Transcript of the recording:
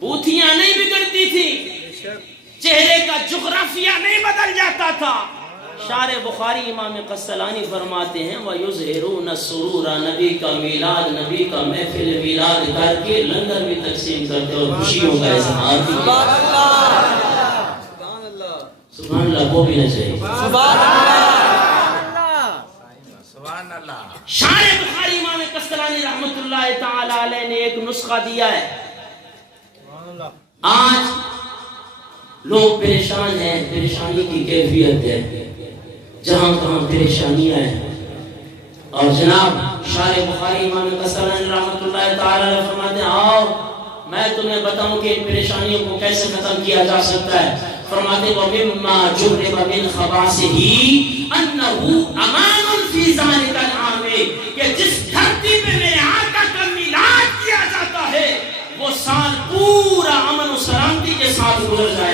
بوتھیاں نہیں بگڑتی تھی، چہرے کا جغرافیہ نہیں بدل جاتا تھا۔ شارح بخاری امام قسطلانی فرماتے ہیں وَيُظْهِرُونَ السُّرُورَ، نبی کا میلاد، نبی کا محفل میلاد کر کے لنگر بھی تقسیم کرتے اور خوشیوں کا اظہار بھی کرتے۔ سبحان اللہ، وہ بھی نہ چاہیے۔ شارح بخاری امام قسطلانی رحمت اللہ تعالی علیہ نے ایک نسخہ دیا ہے۔ آج لوگ پریشان ہیں، پریشانی کی کیفیت ہے، جہاں کہاں پریشانیاں ہیں، اور جناب شارح بخاری امام قسطلانی رحمت اللہ تعالی علیہ فرماتے ہیں آؤ میں تمہیں بتاؤں کہ ان پریشانیوں کو کیسے ختم کیا جا سکتا ہے۔ فرماتے ہیں وَمِمَّا جُرِّبَ مِنْ خَبَاسِهِ أَنَّهُ أَمَانٌ فِي ذَلِكَ الْعَامِ، کہ جس دھرتی پہ میرے آقا کا میلاد کیا جاتا ہے وہ سال پورا امن و سلامتی کے ساتھ گزر جائے